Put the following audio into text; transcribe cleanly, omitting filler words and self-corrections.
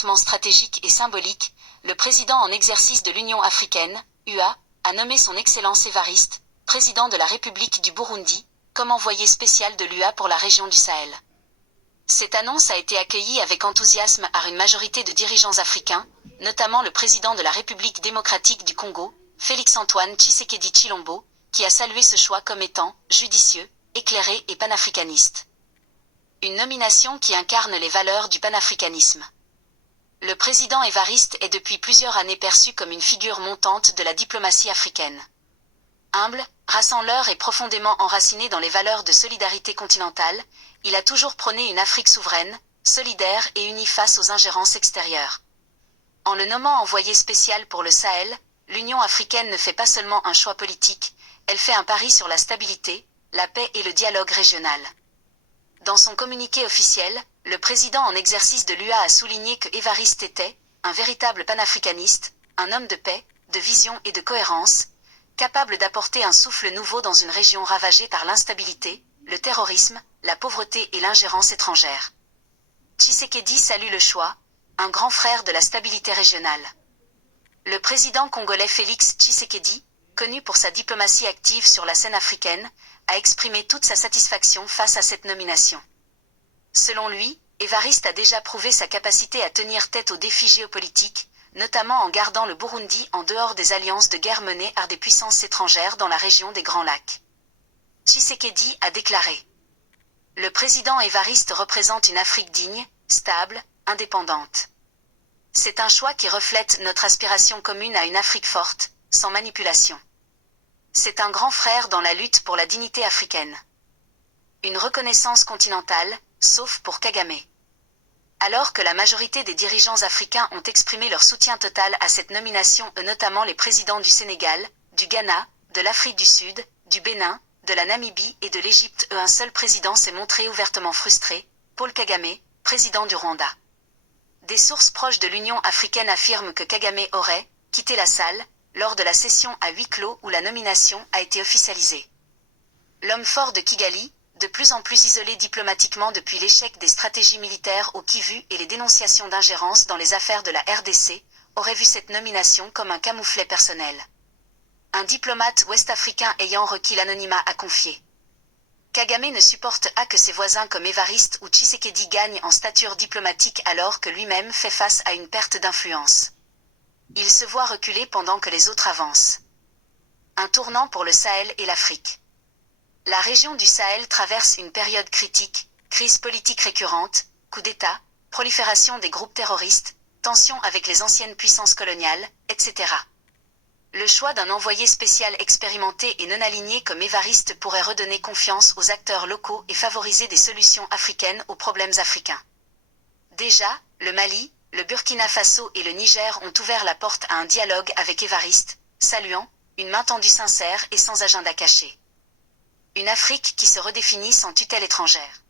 hautement stratégique et symbolique, le président en exercice de l'Union africaine, UA, a nommé son Excellence Évariste, président de la République du Burundi, comme envoyé spécial de l'UA pour la région du Sahel. Cette annonce a été accueillie avec enthousiasme par une majorité de dirigeants africains, notamment le président de la République démocratique du Congo, Félix-Antoine Tshisekedi Tshilombo, qui a salué ce choix comme étant judicieux, éclairé et panafricaniste. Une nomination qui incarne les valeurs du panafricanisme. Le président Évariste est depuis plusieurs années perçu comme une figure montante de la diplomatie africaine. Humble, rassembleur et profondément enraciné dans les valeurs de solidarité continentale, il a toujours prôné une Afrique souveraine, solidaire et unie face aux ingérences extérieures. En le nommant envoyé spécial pour le Sahel, l'Union africaine ne fait pas seulement un choix politique, elle fait un pari sur la stabilité, la paix et le dialogue régional. Dans son communiqué officiel, le président en exercice de l'UA a souligné que Évariste était un véritable panafricaniste, un homme de paix, de vision et de cohérence, capable d'apporter un souffle nouveau dans une région ravagée par l'instabilité, le terrorisme, la pauvreté et l'ingérence étrangère. Tshisekedi salue le choix, un grand frère de la stabilité régionale. Le président congolais Félix Tshisekedi, connu pour sa diplomatie active sur la scène africaine, a exprimé toute sa satisfaction face à cette nomination. Selon lui, Évariste a déjà prouvé sa capacité à tenir tête aux défis géopolitiques, notamment en gardant le Burundi en dehors des alliances de guerre menées par des puissances étrangères dans la région des Grands Lacs. Tshisekedi a déclaré : le président Évariste représente une Afrique digne, stable, indépendante. C'est un choix qui reflète notre aspiration commune à une Afrique forte, sans manipulation. C'est un grand frère dans la lutte pour la dignité africaine. Une reconnaissance continentale, sauf pour Kagame. Alors que la majorité des dirigeants africains ont exprimé leur soutien total à cette nomination, notamment les présidents du Sénégal, du Ghana, de l'Afrique du Sud, du Bénin, de la Namibie et de l'Égypte, un seul président s'est montré ouvertement frustré, Paul Kagame, président du Rwanda. Des sources proches de l'Union africaine affirment que Kagame aurait quitté la salle lors de la session à huis clos où la nomination a été officialisée. L'homme fort de Kigali, de plus en plus isolé diplomatiquement depuis l'échec des stratégies militaires au Kivu et les dénonciations d'ingérence dans les affaires de la RDC, aurait vu cette nomination comme un camouflet personnel. Un diplomate ouest-africain ayant requis l'anonymat a confié : Kagame ne supporte pas que ses voisins comme Évariste ou Tshisekedi gagnent en stature diplomatique alors que lui-même fait face à une perte d'influence. Il se voit reculer pendant que les autres avancent. Un tournant pour le Sahel et l'Afrique. La région du Sahel traverse une période critique, crise politique récurrente, coups d'État, prolifération des groupes terroristes, tensions avec les anciennes puissances coloniales, etc. Le choix d'un envoyé spécial expérimenté et non aligné comme Évariste pourrait redonner confiance aux acteurs locaux et favoriser des solutions africaines aux problèmes africains. Déjà, le Mali, le Burkina Faso et le Niger ont ouvert la porte à un dialogue avec Évariste, saluant une main tendue sincère et sans agenda caché. Une Afrique qui se redéfinit sans tutelle étrangère.